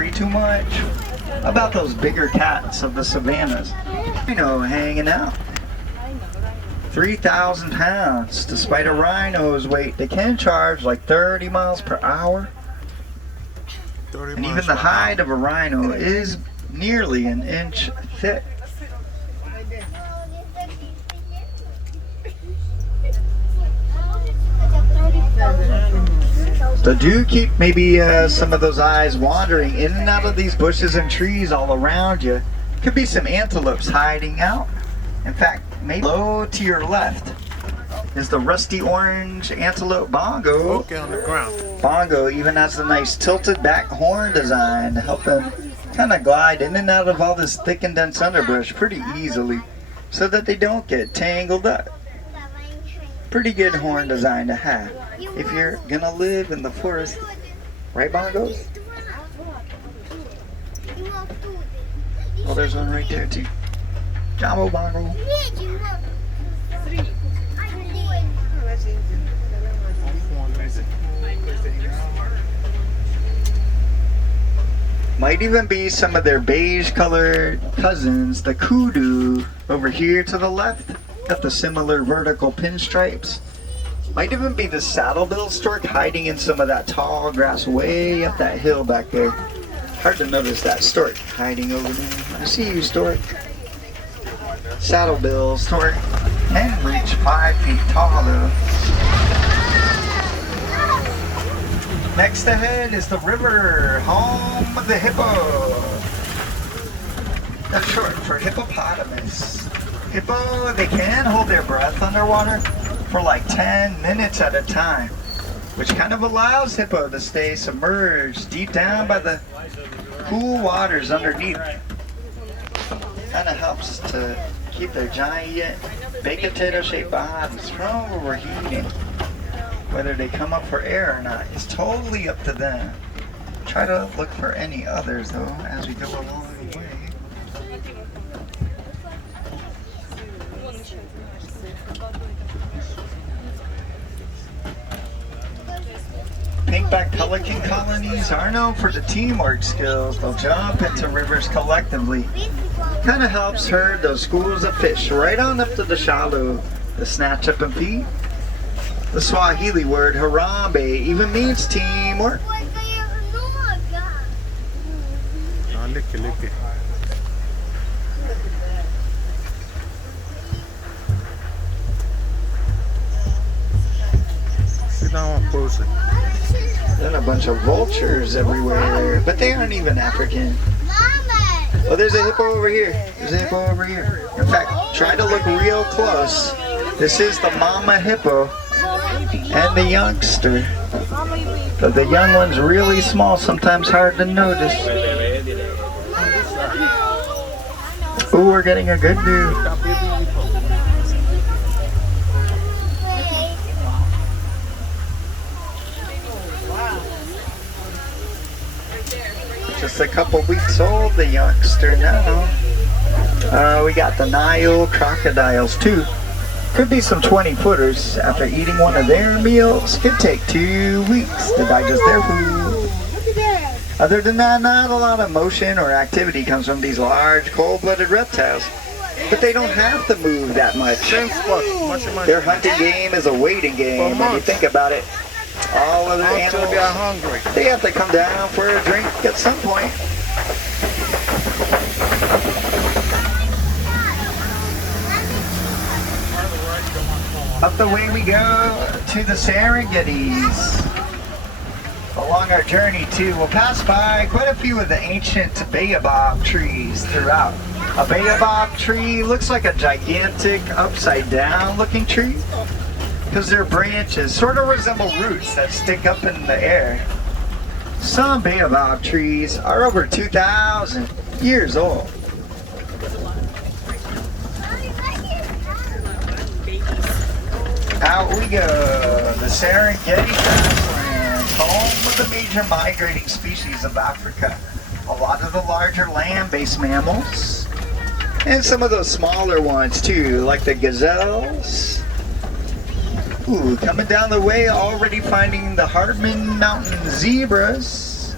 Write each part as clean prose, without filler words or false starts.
worry too much about those bigger cats of the savannas. Rhino hanging out. 3,000 pounds. Despite a rhino's weight, they can charge like 30 miles per hour. And even the hide of a rhino is nearly an inch thick. So do keep maybe some of those eyes wandering in and out of these bushes and trees all around you. Could be some antelopes hiding out. In fact, maybe low to your left is the rusty orange antelope bongo. Okay, on the ground. Bongo even has a nice tilted back horn design to help him kind of glide in and out of all this thick and dense underbrush pretty easily so that they don't get tangled up. Pretty good horn design to have if you're gonna live in the forest. Right, bongos? Oh, there's one right there too. Jumbo bongo. Might even be some of their beige colored cousins, the kudu, over here to the left. Got the similar vertical pinstripes. Might even be the saddlebill stork hiding in some of that tall grass way up that hill back there. Hard to notice that stork hiding over there. I see you, stork. Saddlebill stork can reach 5 feet tall though. Next ahead is the river, home of the hippo. That's short for hippopotamus. Hippo, they can hold their breath underwater for like 10 minutes at a time, which kind of allows hippo to stay submerged deep down by the cool waters underneath. Kind of helps to keep their giant baked potato shaped bodies from overheating. Whether they come up for air or not is totally up to them. Try to look for any others though as we go along the way. Pinkback pelican colonies are known for the teamwork skills. They'll jump into rivers collectively. Kind of helps herd those schools of fish right on up to the shallow to snatch up and feed. The Swahili word harambe even means teamwork. Sit down and pose it. Then a bunch of vultures everywhere, but they aren't even African. Oh, there's a hippo over here. There's a hippo over here. In fact, try to look real close. This is the mama hippo and the youngster. But the young one's really small, sometimes hard to notice. Ooh, we're getting a good view. Just a couple weeks old, the youngster now. We got the Nile crocodiles too. Could be some 20-footers. After eating one of their meals, could take 2 weeks to digest their food. Other than that, not a lot of motion or activity comes from these large, cold-blooded reptiles. But they don't have to move that much. Their hunting game is a waiting game when you think about it. All other animals, they have to come down for a drink at some point. Up the way we go to the Serengetis. Along our journey too, we'll pass by quite a few of the ancient baobab trees throughout. A baobab tree looks like a gigantic upside down looking tree because their branches sort of resemble roots that stick up in the air. Some baobab trees are over 2,000 years old. Out we go, the Serengeti grasslands, home of the major migrating species of Africa. A lot of the larger land-based mammals, and some of those smaller ones too, like the gazelles. Ooh, coming down the way, already finding the Hardman Mountain zebras.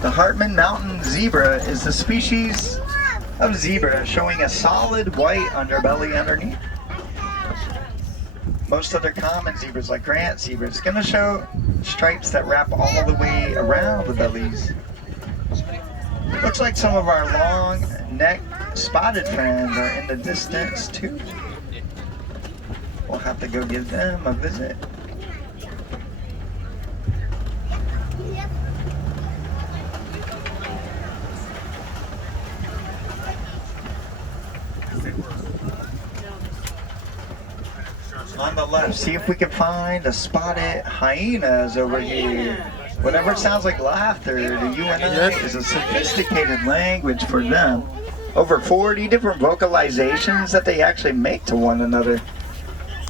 The Hartman Mountain zebra is the species of zebra showing a solid white underbelly underneath. Most other common zebras, like Grant zebra, is going to show stripes that wrap all the way around the bellies. It looks like some of our long neck spotted friends are in the distance too. We'll have to go give them a visit. On the left, see if we can find a spotted hyenas over here. Whatever sounds like laughter to you and I is a sophisticated language for them. Over 40 different vocalizations that they actually make to one another.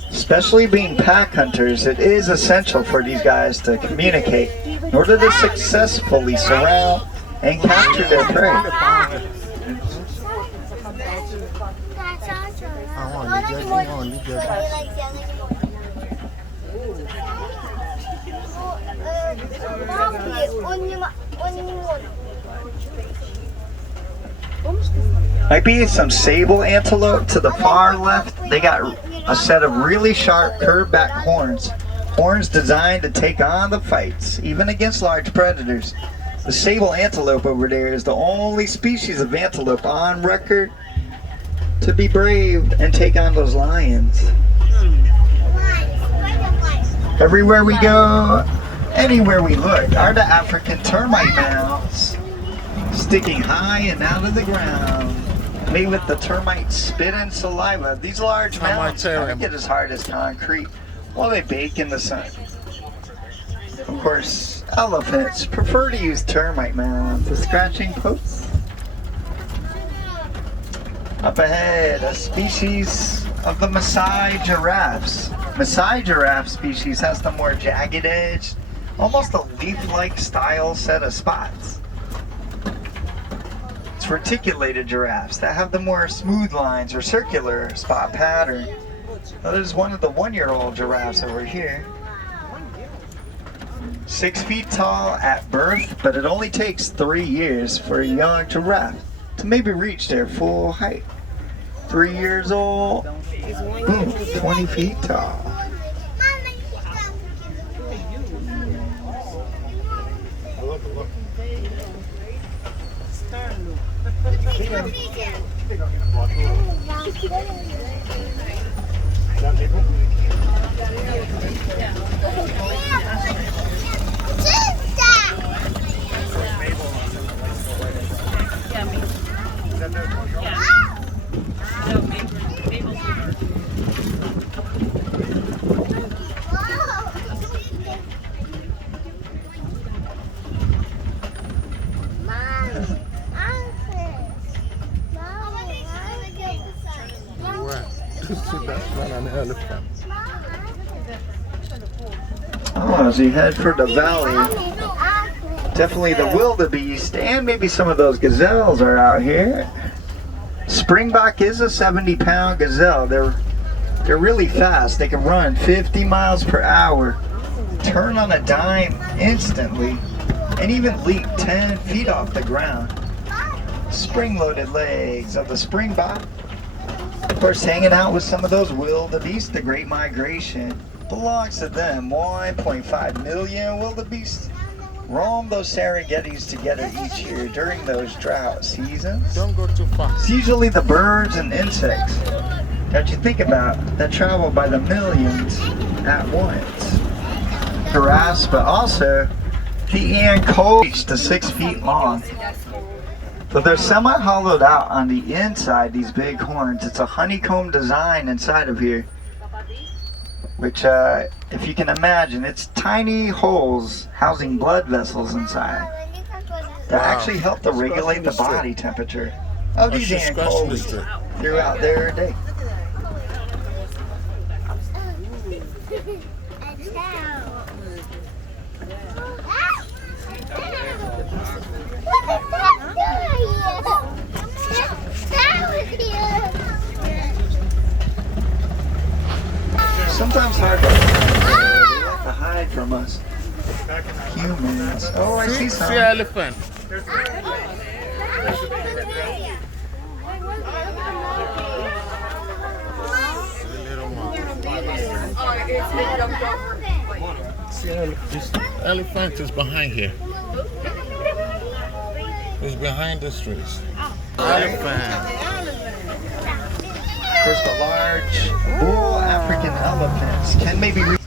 Especially being pack hunters, it is essential for these guys to communicate in order to successfully surround and capture their prey. Might be some sable antelope to the far left. They got a set of really sharp curved back horns. Horns designed to take on the fights, even against large predators. The sable antelope over there is the only species of antelope on record to be brave and take on those lions. Everywhere we go, anywhere we look, are the African termite mounds, sticking high and out of the ground, made with the termite spit and saliva. These large mounds kind of get as hard as concrete while they bake in the sun. Of course, elephants prefer to use termite mounds as scratching posts. Up ahead, a species of the Maasai giraffes. Maasai giraffe species has the more jagged-edged, almost a leaf-like style set of spots. It's reticulated giraffes that have the more smooth lines or circular spot pattern. Now, there's one of the one-year-old giraffes over here. 6 feet tall at birth, but it only takes 3 years for a young giraffe to maybe reach their full height. 3 years old, boom, 20 feet tall. Oh, as you head for the valley, definitely the wildebeest and maybe some of those gazelles are out here. Springbok is a 70-pound gazelle. They're really fast. They can run 50 miles per hour, turn on a dime instantly, and even leap 10 feet off the ground. Spring-loaded legs of the springbok. Of course, hanging out with some of those wildebeest, the Great Migration belongs to them. 1.5 million wildebeest roam those Serengetis together each year during those drought seasons. Don't go too far. It's usually the birds and insects that you think about that travel by the millions at once. Giraffes, but also the anchovy to 6 feet long. So they're semi-hollowed out on the inside, these big horns. It's a honeycomb design inside of here, which, if you can imagine, it's tiny holes housing blood vessels inside that actually help to regulate the body temperature of these anchovies throughout their day. Sometimes hard to hide from us humans. Oh, I see some. See elephant. See, this elephant is behind here. It's behind the streets. Elephant. First, the large bull African elephants can maybe reach.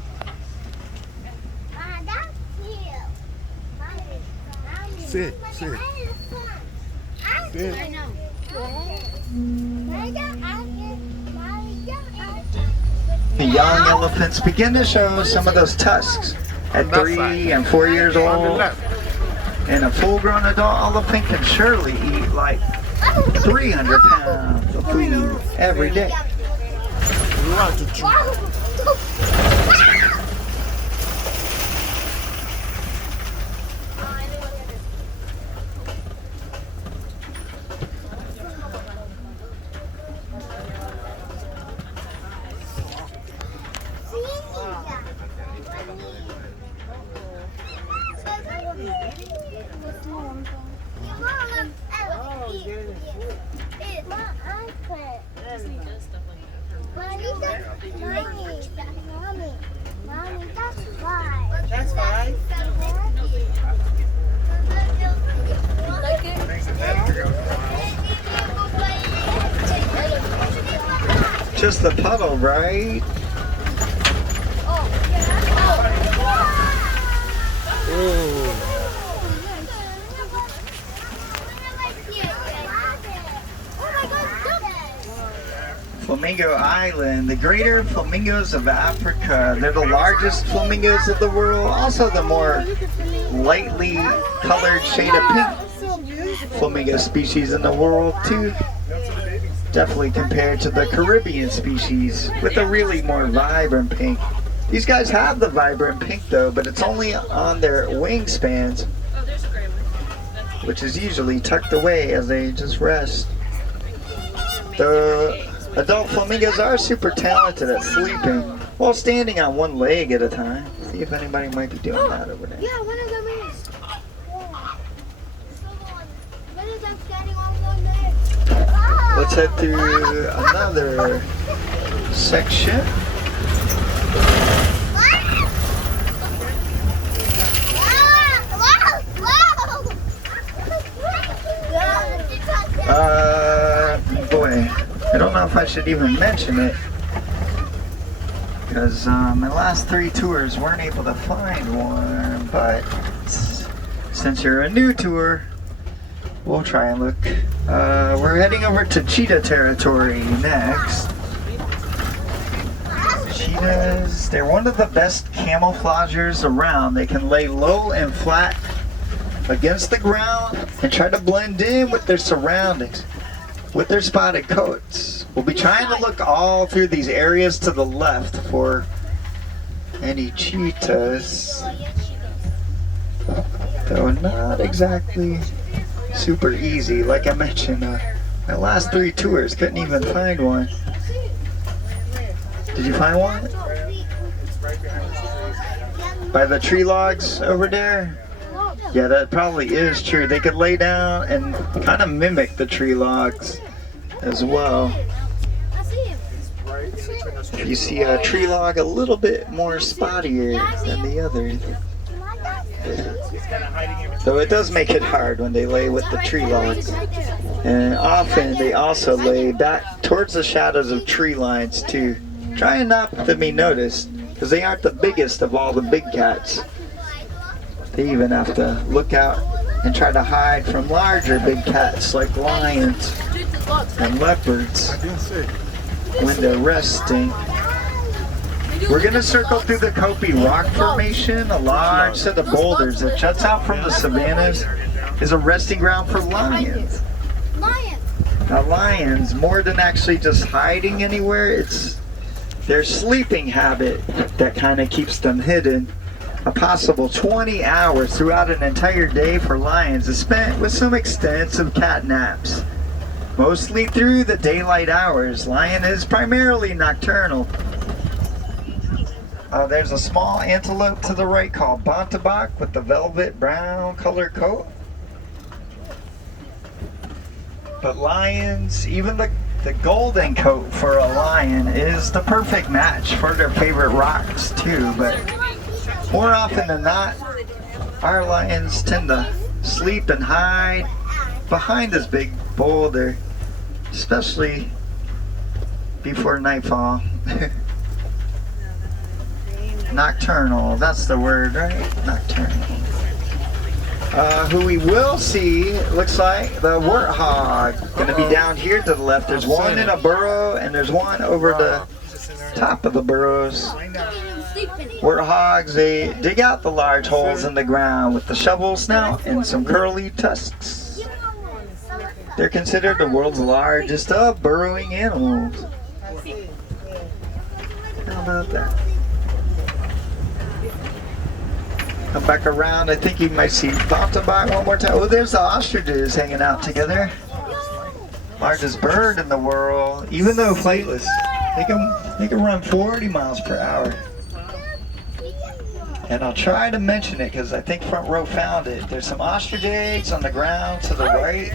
Sit. Sit. The young elephants begin to show some of those tusks at 3 and 4 years On the old. left. And a full-grown adult elephant can surely eat like 300 pounds of food every day. You want to chew. That's fine. Just the puddle, right? Flamingo Island, the greater flamingos of Africa. They're the largest flamingos of the world, also the more lightly colored shade of pink flamingo species in the world too. Definitely compared to the Caribbean species with a really more vibrant pink. These guys have the vibrant pink though, but it's only on their wingspans, which is usually tucked away as they just rest. The adult flamingos are super talented at sleeping while standing on one leg at a time. See if anybody might be doing that over there. Yeah, one of them is. One of them standing on one leg. Let's head through another section. Boy, I don't know if I should even mention it because my last 3 tours weren't able to find one, but since you're a new tour, we'll try and look. We're heading over to cheetah territory next. Cheetahs, they're one of the best camouflagers around. They can lay low and flat against the ground and try to blend in with their surroundings with their spotted coats. We'll be trying to look all through these areas to the left for any cheetahs, though not exactly super easy. Like I mentioned, my last 3 tours couldn't even find one. Did you find one? By the tree logs over there? Yeah, that probably is true. They could lay down and kind of mimic the tree logs as well. You see a tree log a little bit more spottier than the others. Though it does make it hard when they lay with the tree logs. And often they also lay back towards the shadows of tree lines too, trying not to be noticed because they aren't the biggest of all the big cats. They even have to look out and try to hide from larger big cats like lions and leopards when they're resting. We're going to circle through the Kopi Rock Formation, a large set of boulders that juts out from the savannas, is a resting ground for lions. Now lions, more than actually just hiding anywhere, it's their sleeping habit that kind of keeps them hidden. A possible 20 hours throughout an entire day for lions is spent with some extensive cat naps. Mostly through the daylight hours, lion is primarily nocturnal. There's a small antelope to the right called Bontebok with the velvet brown color coat. But lions, even the golden coat for a lion is the perfect match for their favorite rocks too. But more often than not, our lions tend to sleep and hide behind this big boulder, especially before nightfall. Nocturnal, that's the word, right? Nocturnal. Who we will see, looks like the warthog. Gonna be down here to the left. There's one in a burrow and there's one over the top of the burrows. Warthogs, they dig out the large holes in the ground with the shovel snout and some curly tusks. They're considered the world's largest of burrowing animals. How about that? Come back around. I think you might see Bottabot one more time. Oh, there's the ostriches hanging out together. Largest bird in the world, even though flightless. They can run 40 miles per hour. And I'll try to mention it because I think Front Row found it. There's some ostrich eggs on the ground to the right.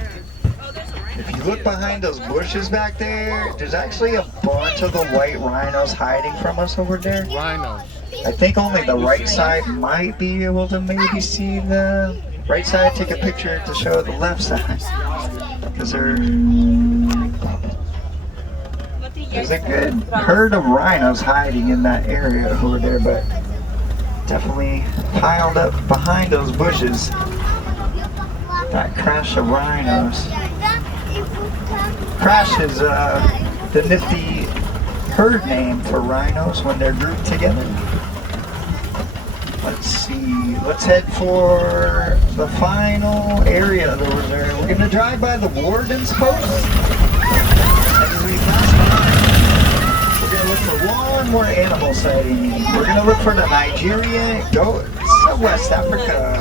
If you look behind those bushes back there, there's actually a bunch of the white rhinos hiding from us over there. Rhinos. I think only the right side might be able to maybe see the right side. Take a picture to show the left side. Because there's a good herd of rhinos hiding in that area over there, but definitely piled up behind those bushes. That crash of rhinos. Crash is the nifty herd name for rhinos when they're grouped together. Let's see. Let's head for the final area of the reserve. We're going to drive by the warden's post. As we pass by, we're going to look for one more animal sighting. We're going to look for the Nigerian goats of West Africa.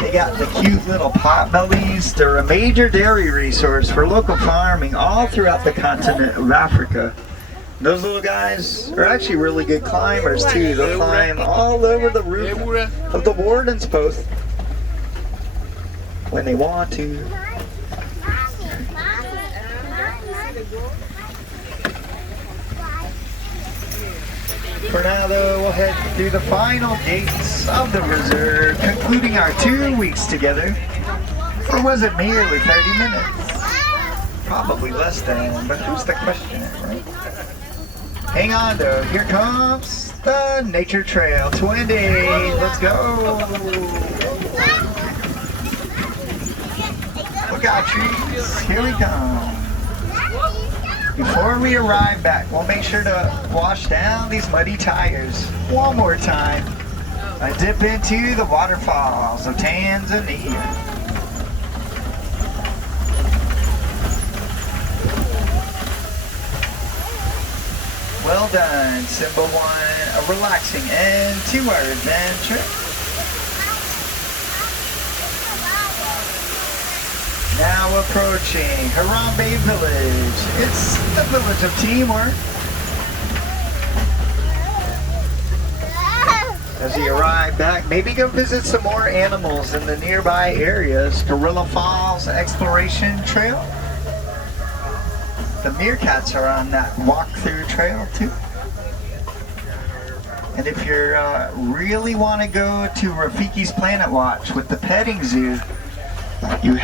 They got the cute little potbellies. They're a major dairy resource for local farming all throughout the continent of Africa. Those little guys are actually really good climbers too. They'll climb all over the roof of the warden's post when they want to. For now though, we'll head through the final gates of the reserve, concluding our 2 weeks together. Or was it merely 30 minutes? Probably less than, but who's the question, right? Hang on though, here comes the Nature Trail 20. Let's go. Look out, trees. Here we come. Before we arrive back, we'll make sure to wash down these muddy tires one more time. I dip into the waterfalls of Tanzania. Well done, Simba 1. A relaxing end to our adventure. Now approaching Harambe Village. It's the village of teamwork. As you arrive back, maybe go visit some more animals in the nearby areas. Gorilla Falls Exploration Trail. The meerkats are on that walk-through trail too. And if you really want to go to Rafiki's Planet Watch with the petting zoo, you have